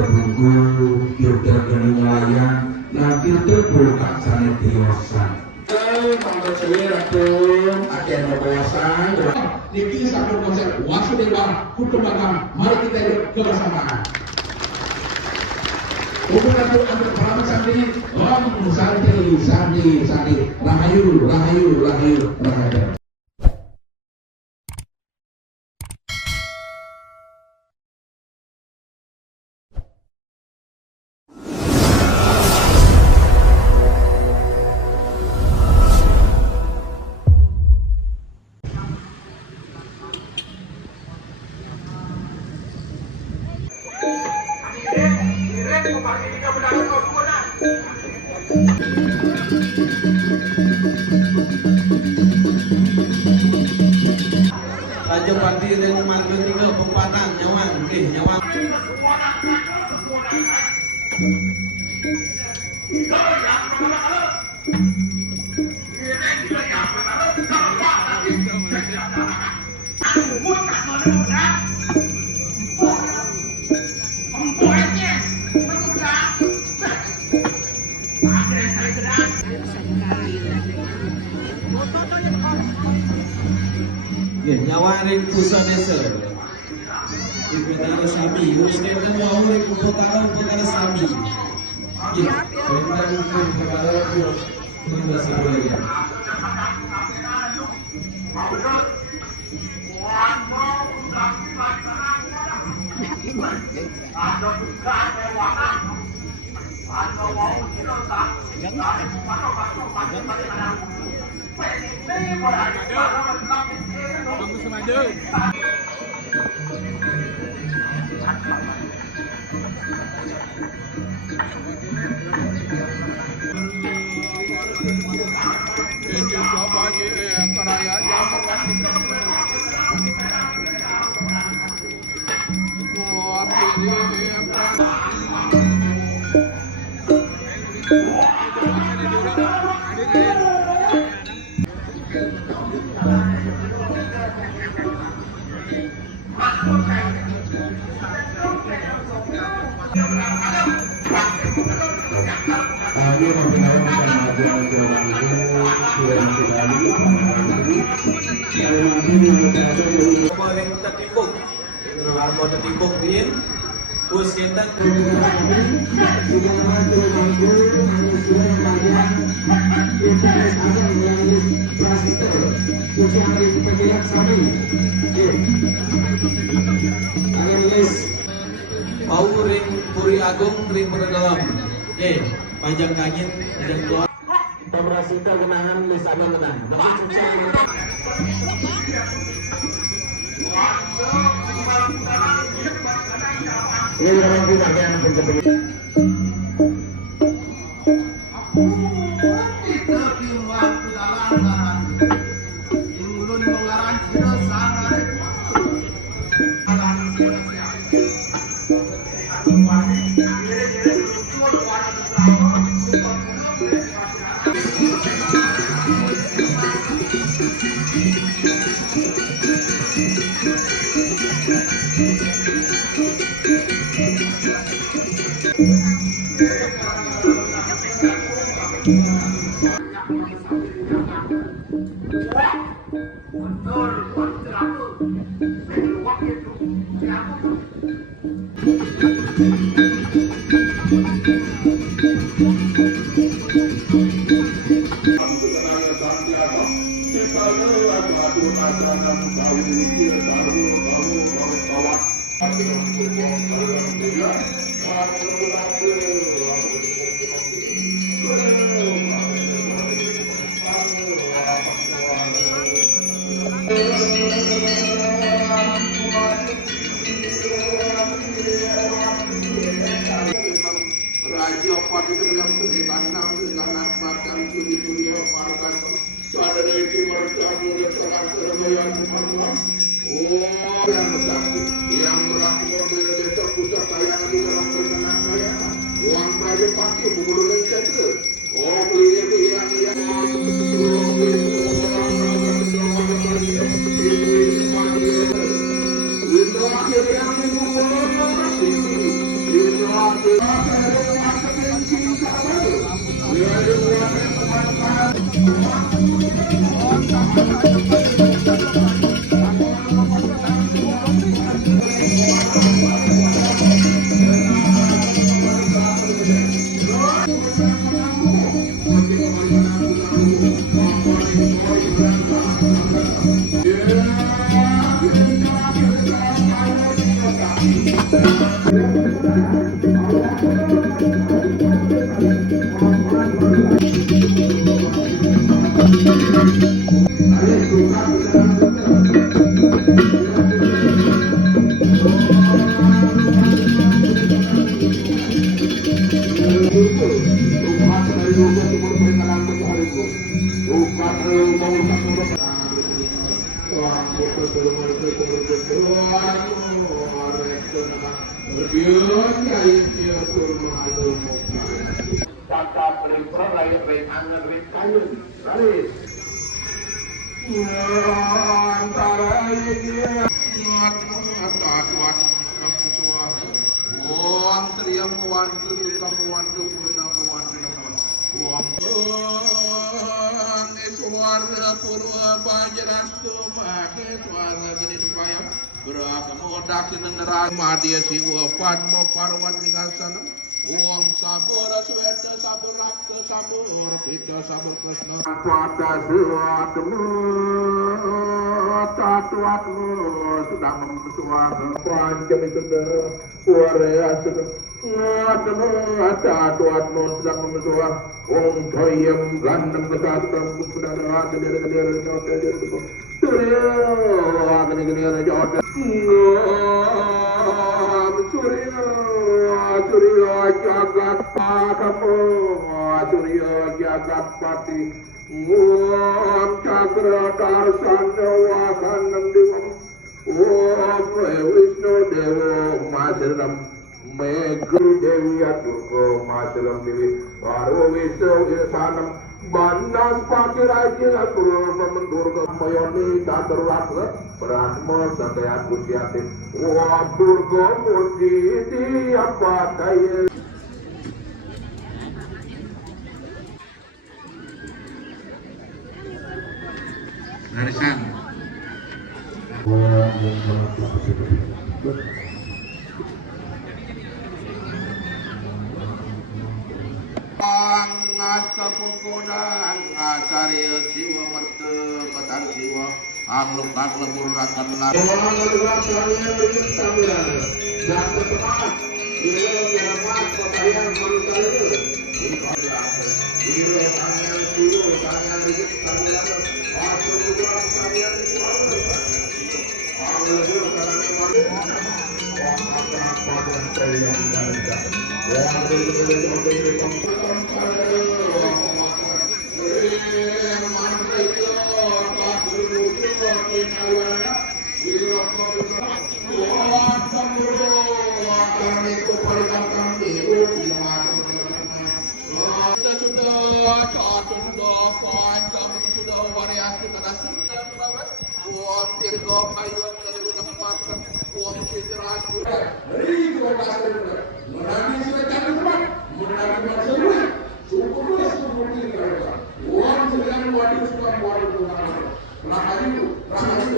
Buku kita kena nelayan, nah kita buka sana tiosan. Kalau saya ratu akan berkuasaan, niki satu konsep Wasudewa Kutumbakam. Mari kita hidup kebersamaan. Hubungan itu antara para santri, santri, rahayu. Raja Pati dan Mantu tiga pempanang nyawan, nyawan. Nyawarin pusat desa. Ibu Sami, usai kamu awal perkara Sami. Ya, tentang perkara masih boleh ya. Bagus maju. Ini coba je keraya jaman. Oh, tertimbuk din, bus kita Pau ring Puri Agung ring dalam, panjang kaki, panjang keluar. Pemerasita genangan lisana menang. Ini memang tidak yang penting. Raja pada dalam kehidupan dengan macam itu dunia parakan saudara itu mereka terang yang sakti yang melakukan desa pusat saya di dalam perkenan saya uang raja pasti mengulangi saya beli yang Madya siwa padma parwan ningasana Om sabur sweta sabur rakta sabur pita sabur krishna Pada suatmu tatuatmu sudah mempersuara panjang itu suara sudah tatuatmu sudah mempersuara Om Toyam Gandam Kesatam Kusudah Gelir Surya Gelir Jota Surya Jagat Padamu Surya Jagat Pati Om Cakra Darsana Wasanam Divam Om Vishnu Devo Masaram Megru Devi Aturko Masaram Devi Varo Vishnu Irsanam Banas Pakiraja Purva Mandurga Mayoni Tatarvatra Brahma Satayat Kusyati Om Durga Murti Apataya Darisan Angasa Pokoda Angasarya Siwa Marta Batar Siwa Agluk Aglebur Rakan Lar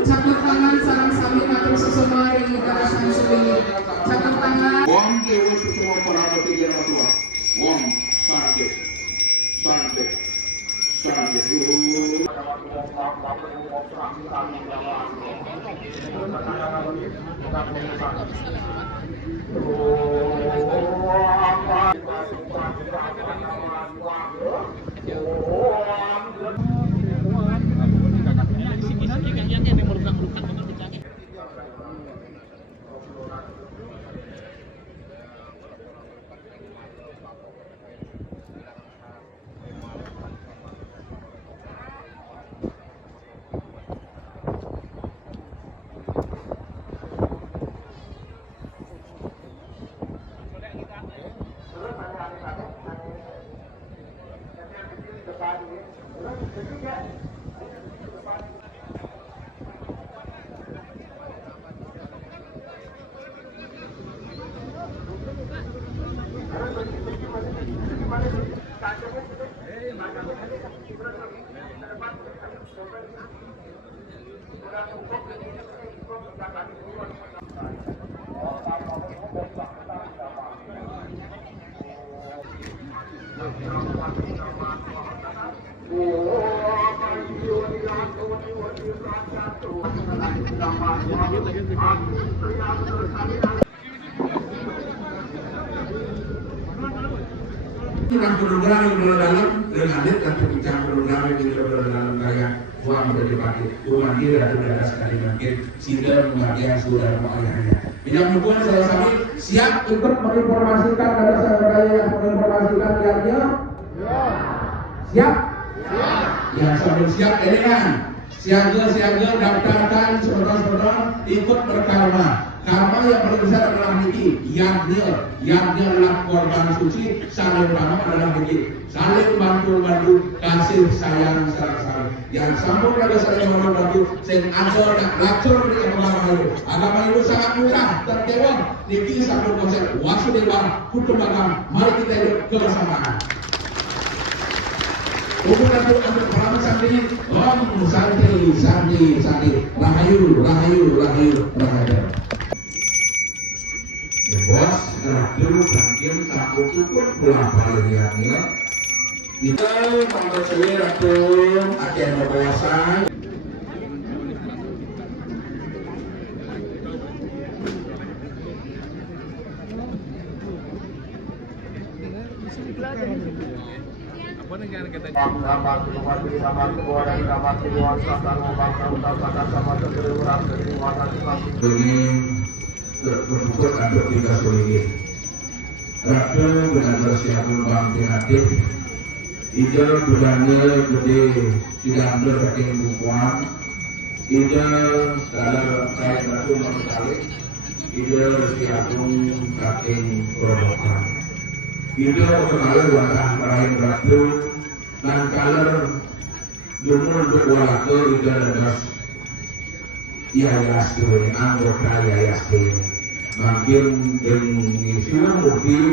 Catat tangan sarang sami matur sesama ing karasan sedaya. Catat tangan. Om Dewa Susuma Parapati Janatua. Om Sanjay. Sanjay. Sanjay. Yang program yang berdalam dengan alit dan perbincangan program yang berdalam kayak uang berdipakai uang dia ada sekali mungkin sehingga membagian saudara ayahnya. Yang mungkin saya sami siap untuk menginformasikan pada saudara yang menginformasikan dia. Siap? Ya sambil siap ini kan. Siaga daftarkan saudara-saudara ikut berkarma. Karma yang paling besar adalah niki, yagnya adalah korban suci, saling ramah adalah niki, saling bantu kasih sayang saling. Yang sambung pada saling bantu, sing ada nak lacur di agama itu sangat mudah terjawab. Niki satu konsep Wasudeva Kutumbakam, mari kita hidup kebersamaan. Ukuran itu untuk pengalaman santri, santri, rahayu. Bos, dulu bangkit takut cukup pulang palihannya. Kita mengesui ratu akan berbosan. Bersyukur untuk kita sendiri. Ratu dengan bersiapun bang kreatif. Ida berani gede tidak bersaking bukuan. Ida dalam kait ratu sekali. Ida bersiapun saking kerobokan. Ida berkali wajah meraih ratu dan kaler jumur untuk walake ida lepas. Yayas anggota Yayas makin yang isi